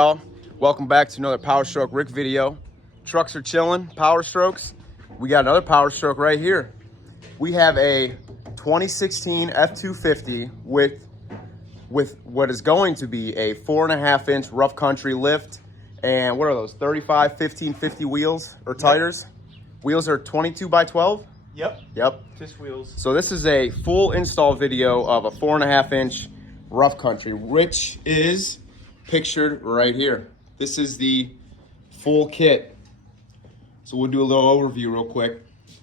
Y'all, welcome back to another Powerstroke video. Trucks are chilling, Power Strokes. We got another Power Stroke right here. We have a 2016 F-250 with what is going to be a 4.5-inch rough country lift. And what are those, 35, 1550 wheels or tires? Yep. Wheels are 22 by 12? Yep. Just wheels. So this is a full install video of a 4.5-inch rough country, which is pictured right here. This is the full kit. So we'll do a little overview real quick.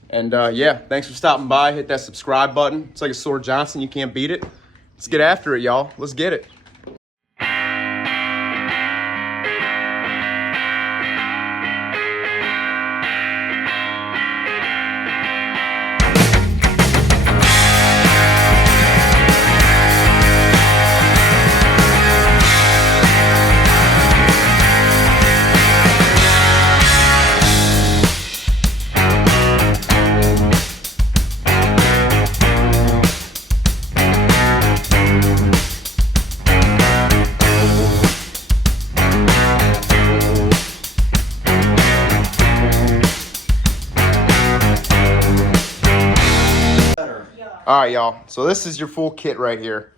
And yeah, thanks for stopping by. Hit that subscribe button. It's like a Sword Johnson. You can't beat it. Let's get after it, y'all. Let's get it. All right, y'all. So this is your full kit right here.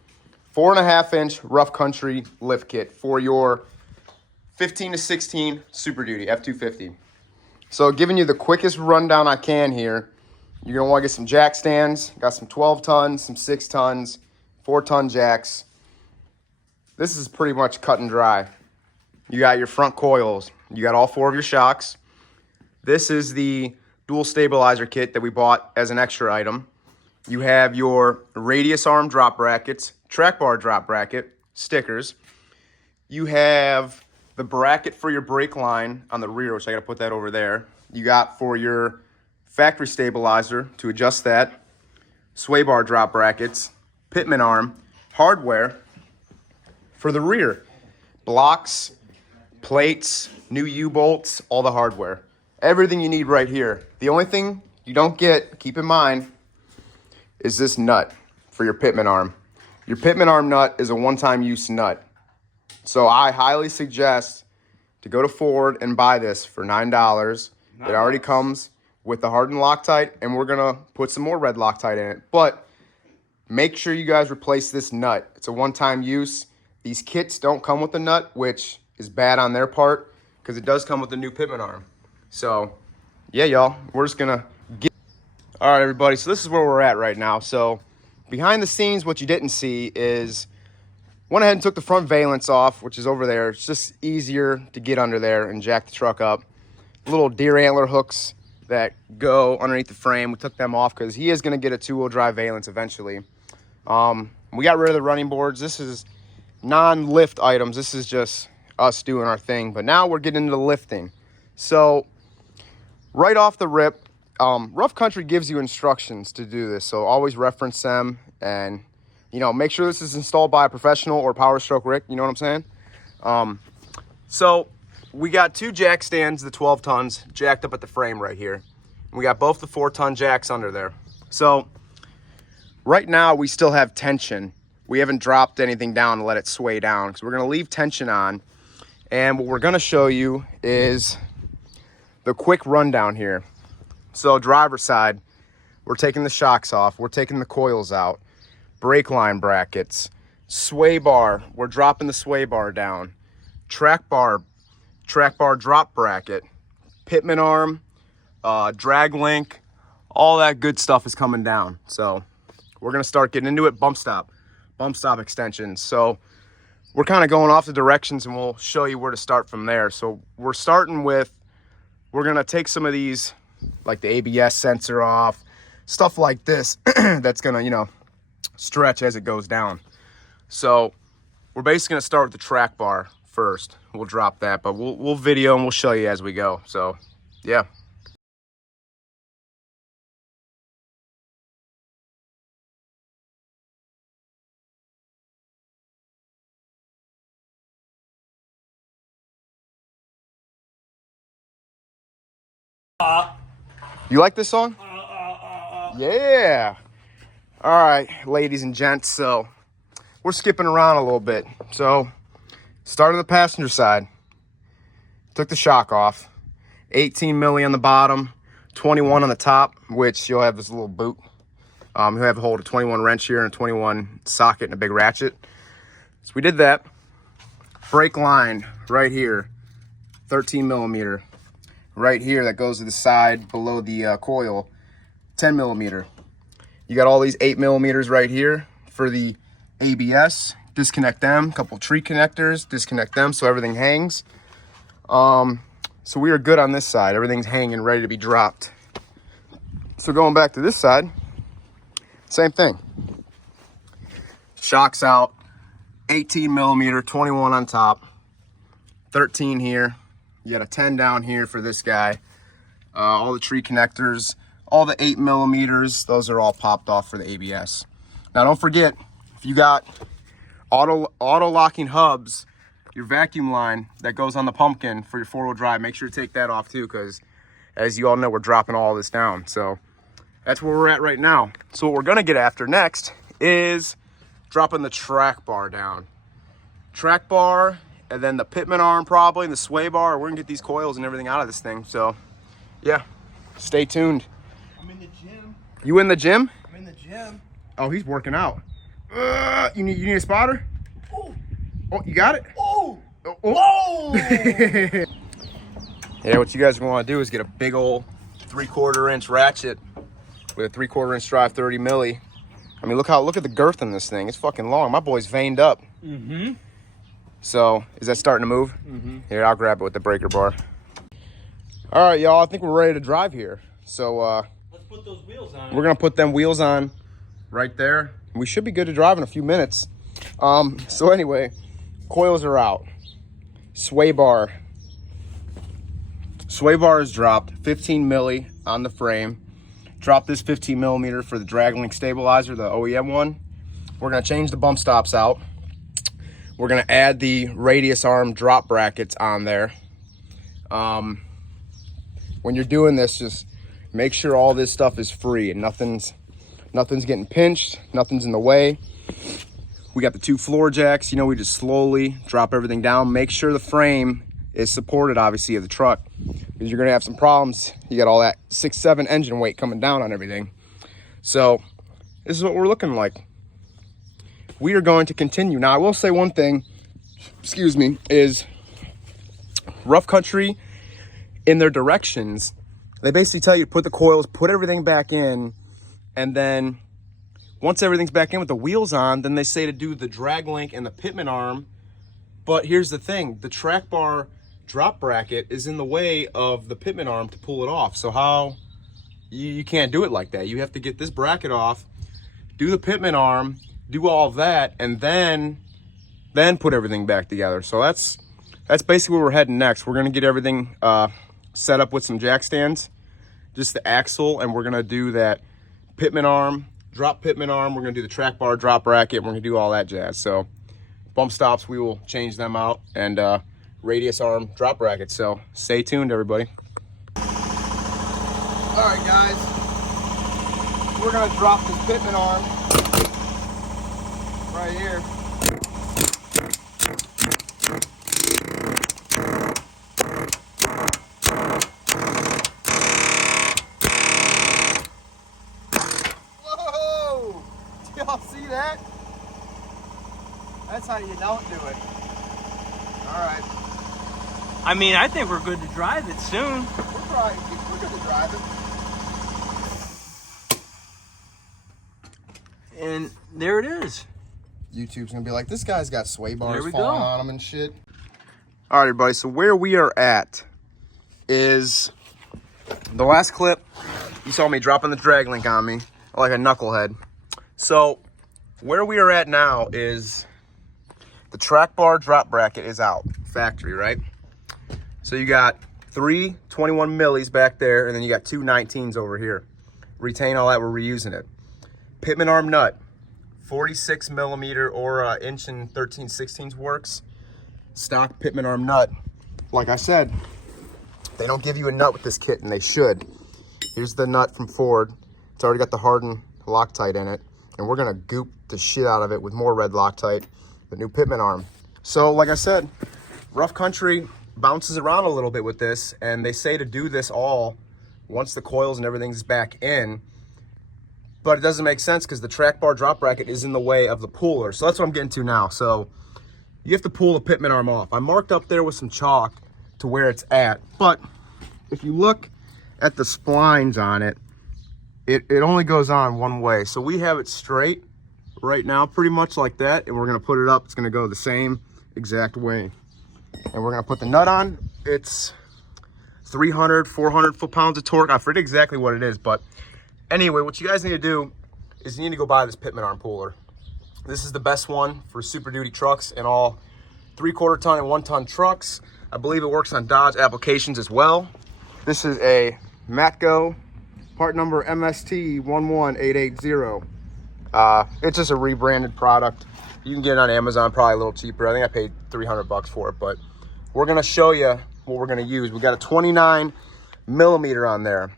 4.5-inch rough country lift kit for your 15 to 16 Super Duty F-250. So giving you the quickest rundown I can here. You're gonna want to get some jack stands. Got some 12 tons, some 6 tons, 4-ton jacks. This is pretty much cut and dry. You got your front coils. You got all 4 of your shocks. This is the dual stabilizer kit that we bought as an extra item. You have your radius arm drop brackets, track bar drop bracket, stickers. You have the bracket for your brake line on the rear, which I got to put that over there. You got for your factory stabilizer to adjust that, sway bar drop brackets, pitman arm, hardware for the rear, blocks, plates, new U-bolts, all the hardware. Everything you need right here. The only thing you don't get, keep in mind, is this nut for your pitman arm. Your pitman arm nut is a one-time use nut. So I highly suggest to go to Ford and buy this for $9. It already comes with the hardened Loctite, and we're gonna put some more red Loctite in it. But make sure you guys replace this nut. It's a one-time use. These kits don't come with the nut, which is bad on their part, because it does come with the new pitman arm. So yeah, y'all, we're just gonna get. All right, everybody, so this is where we're at right now. So behind the scenes, what you didn't see is went ahead and took the front valence off, which is over there. It's just easier to get under there and jack the truck up. Little deer antler hooks that go underneath the frame, we took them off because he is going to get a 2-wheel drive valence eventually. We got rid of the running boards. This is non-lift items. This is just us doing our thing. But now we're getting into the lifting. So right off the rip, Rough Country gives you instructions to do this, so always reference them and, you know, make sure this is installed by a professional or Powerstroke, you know what I'm saying? So we got 2 jack stands, the 12 tons, jacked up at the frame right here. We got both the 4-ton jacks under there. So right now we still have tension. We haven't dropped anything down to let it sway down because we're going to leave tension on. And what we're going to show you is the quick rundown here. So driver's side, we're taking the shocks off. We're taking the coils out. Brake line brackets. Sway bar, we're dropping the sway bar down. Track bar drop bracket. Pitman arm, drag link, all that good stuff is coming down. So we're going to start getting into it. Bump stop extensions. So we're kind of going off the directions and we'll show you where to start from there. So we're starting with, we're going to take some of these, like the ABS sensor off, stuff like this that's gonna, you know, stretch as it goes down. So we're basically gonna start with the track bar first. We'll drop that, but we'll video and we'll show you as we go. So yeah. You like this song? Yeah. All right, ladies and gents. So we're skipping around a little bit. So Start on the passenger side. Took the shock off. 18 milli on the bottom, 21 on the top, which you'll have this little boot. You'll have a hold of 21 wrench here and a 21 socket and a big ratchet. So we did that. Brake line right here, 13 millimeter. Right here that goes to the side below the coil, 10 millimeter. You got all these 8 millimeters right here for the ABS. Disconnect them, couple tree connectors, disconnect them so everything hangs. So we are good on this side. Everything's hanging, ready to be dropped. So going back to this side, same thing. Shocks out, 18 millimeter, 21 on top, 13 here. You got a 10 down here for this guy. All the tree connectors, all the 8 millimeters, those are all popped off for the ABS. Now don't forget, if you got auto locking hubs, your vacuum line that goes on the pumpkin for your 4-wheel drive, make sure to take that off too, because as you all know, we're dropping all this down. So that's where we're at right now. So what we're gonna get after next is dropping the track bar down. Track bar, and then the pitman arm probably, and the sway bar. We're gonna get these coils and everything out of this thing. So yeah, stay tuned. I'm in the gym. You in the gym? I'm in the gym. Oh, he's working out. You need a spotter? Oh, Oh, you got it? oh, Oh. whoa! Yeah, what you guys are gonna wanna do is get a big old 3/4 inch ratchet with a 3/4 inch drive, 30 milli. I mean, look at the girth in this thing. It's fucking long. My boy's veined up. Mm-hmm. So, is that starting to move? Mm-hmm. Here, I'll grab it with the breaker bar. All right, y'all, I think we're ready to drive here. So, Let's put those wheels on. we're gonna put them wheels on right there. We should be good to drive in a few minutes. So anyway, coils are out. Sway bar is dropped, 15 milli on the frame. Drop this 15 millimeter for the drag link stabilizer, the OEM one. We're gonna change the bump stops out. We're gonna add the radius arm drop brackets on there. When you're doing this, just make sure all this stuff is free and nothing's getting pinched, nothing's in the way. We got the 2 floor jacks. You know, we just slowly drop everything down. Make sure the frame is supported, obviously, of the truck, because you're gonna have some problems. You got all that 6.7 engine weight coming down on everything. So this is what we're looking like. We are going to continue. Now, I will say one thing, excuse me, is Rough Country, in their directions, they basically tell you to put the coils, put everything back in, and then once everything's back in with the wheels on, then they say to do the drag link and the pitman arm. But here's the thing, the track bar drop bracket is in the way of the pitman arm to pull it off. So how, you can't do it like that. You have to get this bracket off, do the pitman arm, do all of that, and then put everything back together. So that's basically where we're heading next. We're gonna get everything set up with some jack stands, just the axle, and we're gonna do that pitman arm, drop pitman arm. We're gonna do the track bar drop bracket. We're gonna do all that jazz. So bump stops, we will change them out, and radius arm drop bracket. So stay tuned, everybody. All right, guys, we're gonna drop this pitman arm right here. Whoa! Do y'all see that? That's how you don't do it. All right. I mean, I think we're good to drive it soon. We're good to drive it. And there it is. YouTube's gonna be like, this guy's got sway bars There we falling go. on him and shit. All right, everybody, so where we are at is the last clip. You saw me dropping the drag link on me like a knucklehead. So where we are at now is the track bar drop bracket is out, factory, right? So you got 3 21 millis back there, and then you got 2 19s over here. Retain all that, we're reusing it. Pitman arm nut, 46 millimeter or inch and 13/16 works. Stock pitman arm nut. Like I said, they don't give you a nut with this kit, and they should. Here's the nut from Ford. It's already got the hardened Loctite in it, and we're gonna goop the shit out of it with more red Loctite, the new pitman arm. So like I said, rough country bounces around a little bit with this, and they say to do this all once the coils and everything's back in, but it doesn't make sense because the track bar drop bracket is in the way of the puller. So that's what I'm getting to now. So you have to pull the pitman arm off. I marked up there with some chalk to where it's at, but if you look at the splines on it, it only goes on one way. So we have it straight right now, pretty much like that, and we're gonna put it up. It's gonna go the same exact way. And we're gonna put the nut on. It's 300, 400 foot-pounds of torque. I forget exactly what it is, but anyway, what you guys need to do is you need to go buy this pitman arm puller. This is the best one for Super Duty trucks and all 3/4 ton and 1 ton trucks. I believe it works on Dodge applications as well. This is a Matco, part number MST 11880. It's just a rebranded product. You can get it on Amazon, probably a little cheaper. I think I paid 300 bucks for it, but we're gonna show you what we're gonna use. We got a 29 millimeter on there.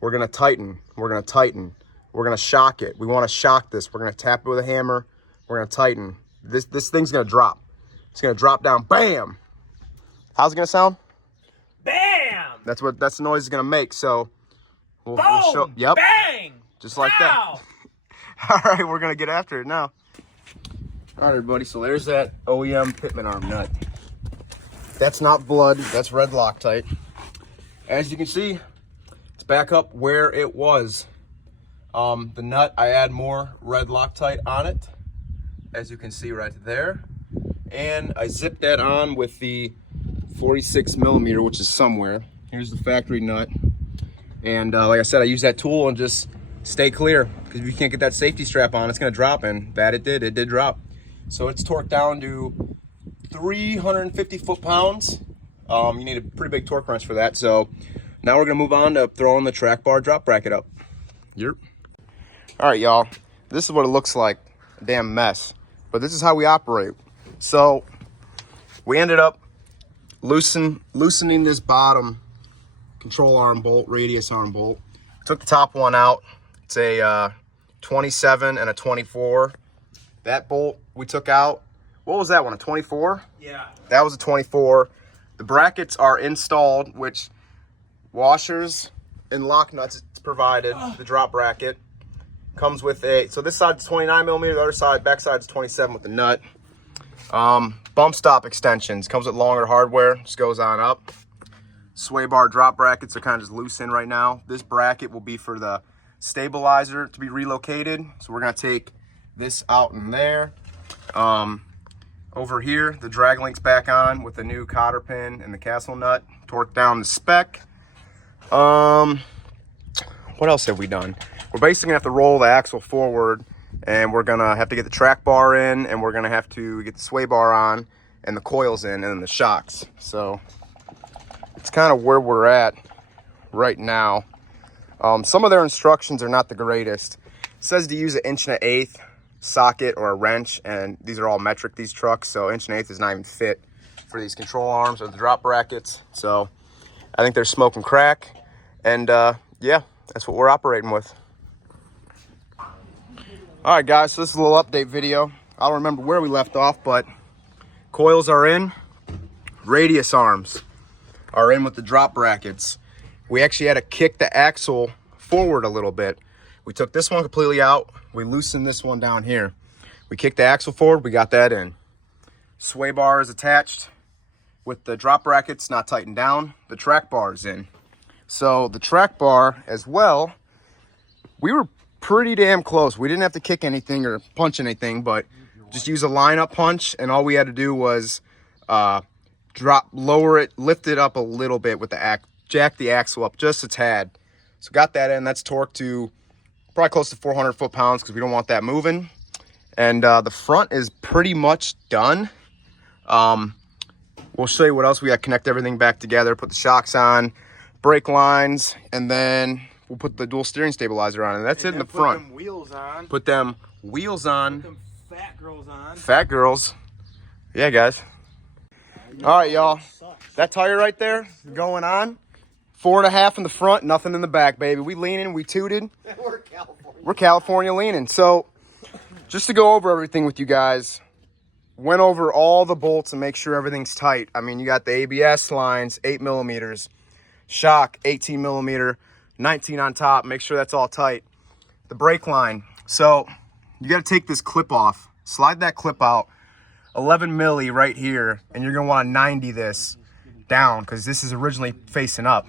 We're gonna tighten, we're gonna tighten. We're gonna shock it. We wanna shock this. We're gonna tap it with a hammer. We're gonna tighten. This thing's gonna drop. It's gonna drop down, bam! How's it gonna sound? Bam! That's the noise it's gonna make, so we'll show, Boom! yep. Bang! Just like Pow! that. All right, we're gonna get after it now. All right, everybody, so there's that OEM pitman arm nut. That's not blood, that's red Loctite. As you can see, it's back up where it was. The nut, I add more red Loctite on it, as you can see right there. And I zip that on with the 46 millimeter, which is somewhere. Here's the factory nut. And like I said, I use that tool and just stay clear, because if you can't get that safety strap on, it's gonna drop, and that it did drop. So it's torqued down to 350 foot-pounds. You need a pretty big torque wrench for that. So now we're gonna move on to throwing the track bar drop bracket up. Yep. All right, y'all, this is what it looks like, a damn mess, but this is how we operate. So we ended up loosening this bottom control arm bolt, radius arm bolt. Took the top one out. It's a 27 and a 24. That bolt we took out. What was that one, a 24? Yeah. That was a 24. The brackets are installed, which washers and lock nuts it's provided. The drop bracket comes with a, so this side's 29 millimeter, the other side, back side's 27 with the nut. Bump stop extensions, comes with longer hardware, just goes on up. Sway bar drop brackets are kind of just loose in right now. This bracket will be for the stabilizer to be relocated. So we're gonna take this out in there. Over here, the drag link's back on with the new cotter pin and the castle nut, torqued down the spec. What else have we done? We're basically gonna have to roll the axle forward, and we're gonna have to get the track bar in, and we're gonna have to get the sway bar on and the coils in, and then the shocks. So it's kind of where we're at right now. Some of their instructions are not the greatest. It says to use an 1 1/8 socket or a wrench, and these are all metric, these trucks, so 1 1/8 is not even fit for these control arms or the drop brackets. So I think they're smoking crack, and yeah, that's what we're operating with. All right, guys, so this is a little update video. I don't remember where we left off, but coils are in, radius arms are in with the drop brackets. We actually had to kick the axle forward a little bit. We took this one completely out. We loosened this one down here. We kicked the axle forward, we got that in. Sway bar is attached with the drop brackets not tightened down. The track bar is in. So the track bar as well, we were pretty damn close. We didn't have to kick anything or punch anything, but just use a lineup punch, and all we had to do was lower it, lift it up a little bit with the jack the axle up just a tad. So got that in. That's torqued to probably close to 400 foot-pounds because we don't want that moving. And the front is pretty much done. We'll show you what else we got. Connect everything back together, put the shocks on, brake lines, and then we'll put the dual steering stabilizer on, and that's it in the front. Put them wheels on. Put them wheels on. Put them fat girls on. Fat girls. Yeah, guys. All right, y'all. That tire right there going on. 4.5 in the front, nothing in the back, baby. We leaning, we tooted. We're California leaning. So just to go over everything with you guys, went over all the bolts and make sure everything's tight. I mean, you got the ABS lines, 8 millimeters, shock, 18 millimeter, 19 on top. Make sure that's all tight. The brake line. So you got to take this clip off, slide that clip out, 11 milli right here, and you're going to want to 90 this down because this is originally facing up.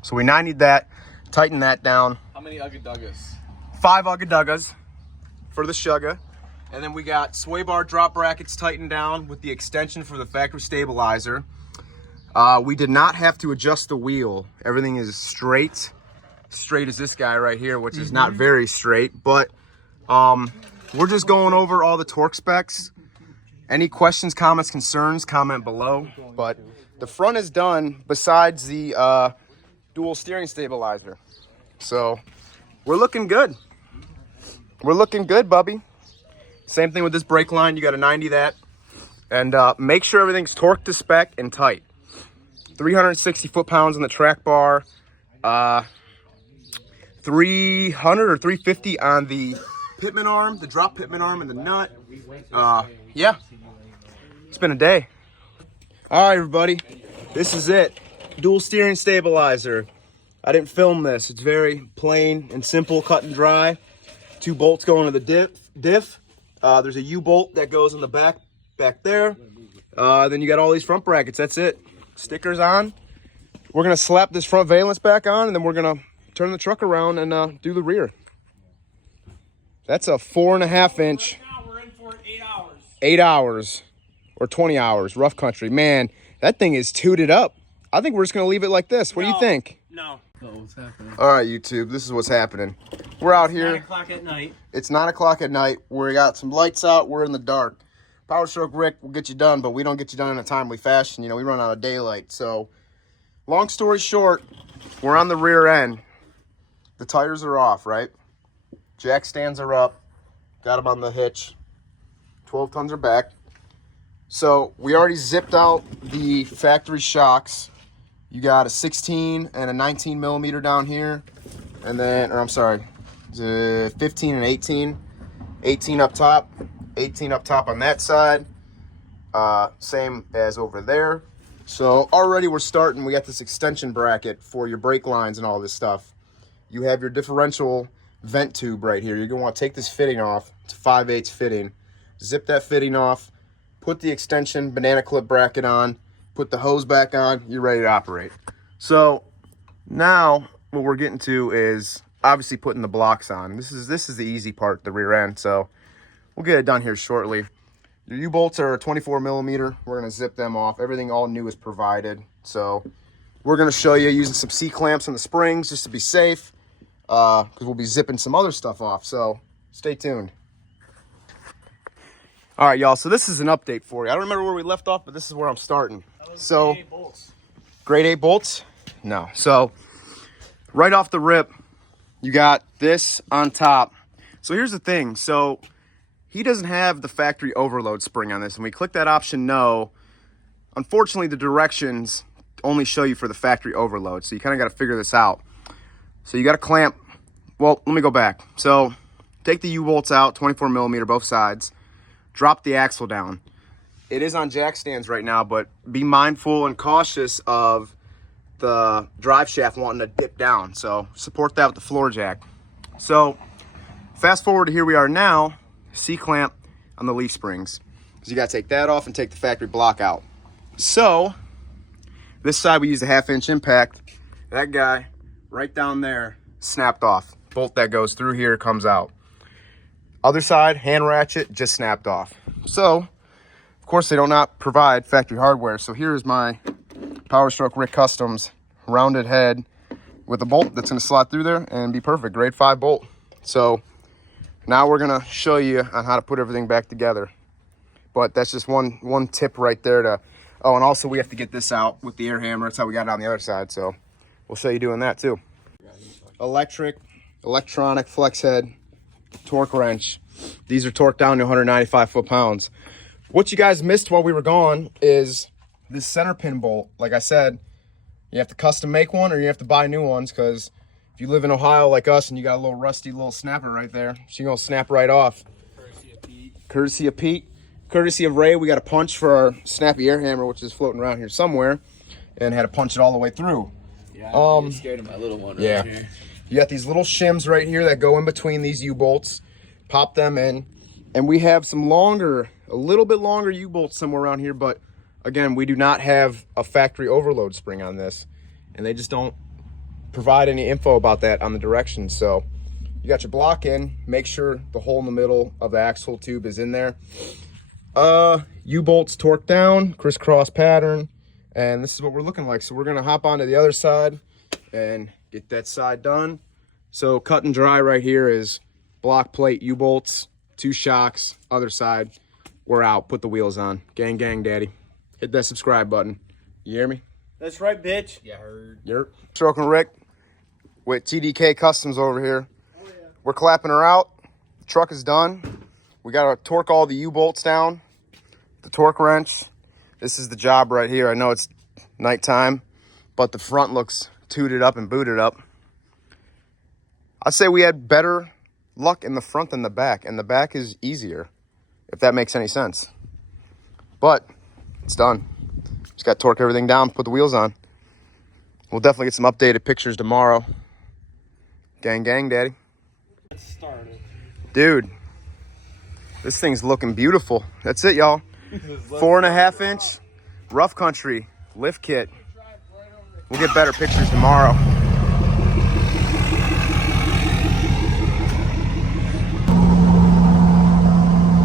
So we 90'd that, tighten that down. How many Ugga-Duggas? 5 Ugga-Duggas for the Shugga. And then we got sway bar drop brackets tightened down with the extension for the factory stabilizer. We did not have to adjust the wheel. Everything is straight as this guy right here, which is not very straight, but we're just going over all the torque specs. Any questions, comments, concerns, comment below. But the front is done besides the dual steering stabilizer. So we're looking good. We're looking good, Bubby. Same thing with this brake line. You got to 90 that. And make sure everything's torqued to spec and tight. 360 foot-pounds on the track bar. 300 or 350 on the pitman arm, the drop pitman arm and the nut. Yeah, it's been a day. All right, everybody, this is it. Dual steering stabilizer. I didn't film this. It's very plain and simple, cut and dry. 2 bolts going to the diff. There's a U-bolt that goes in the back there. Then you got all these front brackets. That's it. Stickers on. We're going to slap this front valence back on, and then we're going to turn the truck around and do the rear. That's a 4.5 inch. Right now we're in for 8 hours. 8 hours or 20 hours, rough country. Man, that thing is tooted up. I think we're just going to leave it like this. What do you think? No. What's happening? All right, YouTube, this is what's happening. We're out here. 9 o'clock at night. It's 9 o'clock at night. We got some lights out. We're in the dark. Powerstroke will get you done, but we don't get you done in a timely fashion. You know, we run out of daylight. So, long story short, we're on the rear end. The tires are off, right? Jack stands are up. Got them on the hitch. 12 tons are back. So, we already zipped out the factory shocks. You got a 16 and a 19 millimeter down here. And then, or I'm sorry, 15 and 18. 18 up top. 18 up top on that side. Same as over there. So already we're starting. We got this extension bracket for your brake lines and all this stuff. You have your differential vent tube right here. You're going to want to take this fitting off. It's a 5/8 fitting. Zip that fitting off. Put the extension banana clip bracket on. Put the hose back on. You're ready to operate. So now what we're getting to is obviously putting the blocks on. This is the easy part, the rear end. So we'll get it done here shortly. Your U-bolts are 24 millimeter. We're going to zip them off. Everything all new is provided. So we're going to show you using some C-clamps on the springs just to be safe, because we'll be zipping some other stuff off. So stay tuned. All right, y'all. So this is an update for you. I don't remember where we left off, but this is where I'm starting. So grade 8 bolts. Grade 8 bolts? No. So right off the rip, you got this on top. So here's the thing. So he doesn't have the factory overload spring on this. And we click that option no. Unfortunately, the directions only show you for the factory overload. So you kind of got to figure this out. So you got to clamp. Well, let me go back. So take the U-bolts out, 24 millimeter, both sides. Drop the axle down. It is on jack stands right now, but be mindful and cautious of the drive shaft wanting to dip down. So support that with the floor jack. So fast forward to here we are now. C-clamp on the leaf springs. So you got to take that off and take the factory block out. So this side we used a 1/2 inch impact. That guy right down there snapped off. Bolt that goes through here comes out. Other side, hand ratchet, just snapped off. So of course they do not provide factory hardware. So here's my Powerstroke Customs rounded head with a bolt that's going to slot through there and be perfect. Grade 5 bolt. So now we're going to show you on how to put everything back together. But that's just one tip right there to... Oh, and also we have to get this out with the air hammer. That's how we got it on the other side. So we'll show you doing that too. Electronic flex head, torque wrench. These are torqued down to 195 foot-pounds. What you guys missed while we were gone is this center pin bolt. Like I said, you have to custom make one or you have to buy new ones, because if you live in Ohio like us and you got a little rusty little snapper right there, she's going to snap right off. Courtesy of Pete. Courtesy of Pete. courtesy of Ray, we got a punch for our snappy air hammer, which is floating around here somewhere, and had to punch it all the way through. Yeah, I'm scared of my little one right here. You got these little shims right here that go in between these U-bolts. Pop them in. And we have some longer, a little bit longer U-bolts somewhere around here, but again, we do not have a factory overload spring on this. And they just don't provide any info about that on the directions. So you got your block in, make sure the hole in the middle of the axle tube is in there. U-bolts torqued down, crisscross pattern, and this is what we're looking like. So we're gonna hop onto the other side and get that side done. So cut and dry right here is block plate, U-bolts, 2 shocks, other side. We're out, put the wheels on. Gang, gang, daddy. Hit that subscribe button. You hear me? That's right, bitch. Yeah, heard. Yep. Powerstroke with TDK Customs over here. Oh, yeah. We're clapping her out. The truck is done. We got to torque all the U-bolts down. The torque wrench. This is the job right here. I know it's nighttime, but the front looks tooted up and booted up. I'd say we had better luck in the front than the back, and the back is easier, if that makes any sense. But it's done. Just got to torque everything down, put the wheels on. We'll definitely get some updated pictures tomorrow. Gang, gang, daddy. Let's start it. Dude, this thing's looking beautiful. That's it, y'all. 4.5 inch rough country lift kit. We'll get better pictures tomorrow.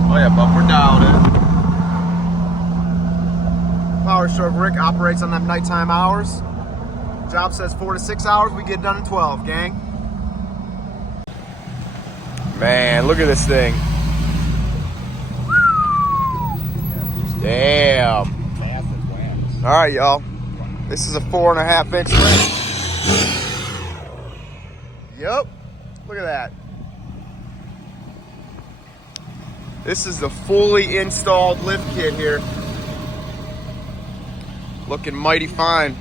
Oh yeah, bumper down. Powerstroke operates on them nighttime hours. Job says 4 to 6 hours. We get done in 12, gang. Man, look at this thing. Damn. All right, y'all. This is a 4.5 inch lift. Yep. Look at that. This is the fully installed lift kit here. Looking mighty fine.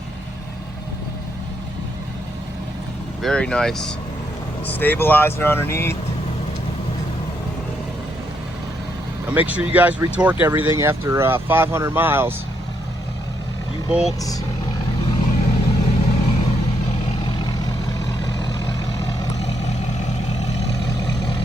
Very nice. Stabilizer underneath. Now make sure you guys retorque everything after 500 miles. U-bolts,